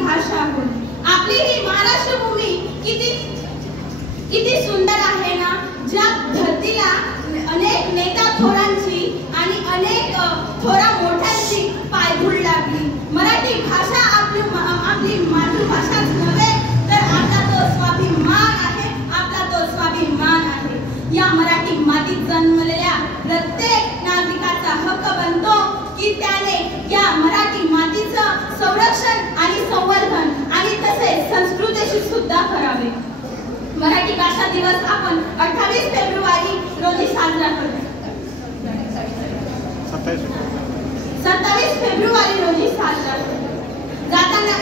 भाषा होती। आपली ही महाराष्ट्र भूमी किती सुंदर आहे ना, ज्या धरतीला अनेक नेता थोरांची आणि अनेक थोरा मोठ्यांची पायधूळ लागली। मराठी भाषा आपली मातृभाषाच नव्हे तर आपला तो स्वाभिमान आहे, आपला तो स्वाभिमान आहे। या मराठी मातीत जन्मलेल्या प्रत्येक नागरिकाचा हक्क बनतो की त्याने या मराठी मातीचं संरक्षण आणि संवर्धन आणि तसेच संस्कृतीशी सुद्धा करावे। मराठी भाषा दिवस आपण 28 फेब्रुवारी रोजी साजरा करतो। 27 फेब्रुवारी रोजी साजरा करतो। जाताना